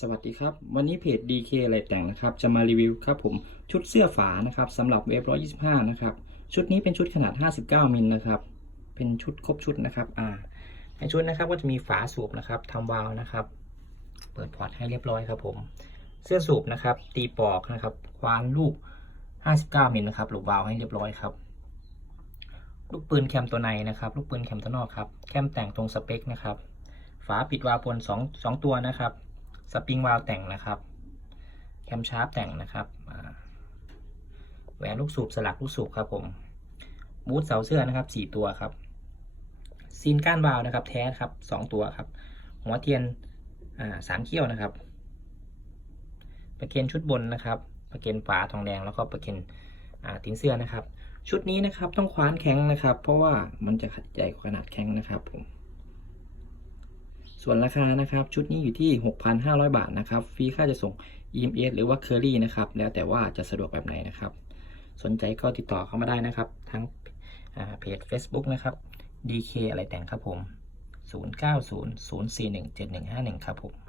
สวัสดีครับ วันนี้เพจ DK อะไรแต่งนะครับ จะมารีวิวครับผมชุดเสื้อฝานะครับสำหรับเวฟ125 นะครับ ชุดนี้เป็นชุดขนาด 59 มิลนะครับ เป็นชุดครบชุดนะครับอ่าในชุดนะครับก็จะมีฝาสูบนะครับทำวาล์วนะครับ เปิดพอร์ตให้เรียบร้อยครับผม เสื้อสูบนะครับ ตีปอกนะครับ ควานลูก 59 มิลนะครับหลูกวาล์วให้เรียบร้อยครับ ลูกปืนแคมตัวในนะครับ ลูกปืนแคมตัวนอกครับ แคมแต่งตรงสเปคนะครับ ฝาปิดวาล์วบน2 2ตัวนะครับ สปริงวาล์วแต่งนะครับแคมชาร์ปแต่งนะครับแหวนลูกสูบสลักลูกสูบครับผมบูทเสาเสื้อนะครับสี่ตัวครับซีนก้านวาล์วนะครับ แท้ครับสองตัวครับ หัวเทียนสามเขี้ยวนะครับประเคนชุดบนนะครับประเคนฝาทองแดงแล้วก็ประเคนตีนเสื้อนะครับ ชุดนี้นะครับต้องคว้านแข็งนะครับ เพราะว่ามันจะขัดใหญ่กว่าขนาดแข็งนะครับผม ส่วนราคานะครับชุดนี้อยู่ที่ 6,500 บาทนะครับฟรีค่าจะส่ง EMS หรือว่า Curry นะครับแล้วแต่ว่าจะสะดวกแบบไหนนะครับ สนใจก็ติดต่อเข้ามาได้นะครับ ทั้งเพจ Facebook นะครับ DK อะไรแต่งครับผม 0900417151 ครับผม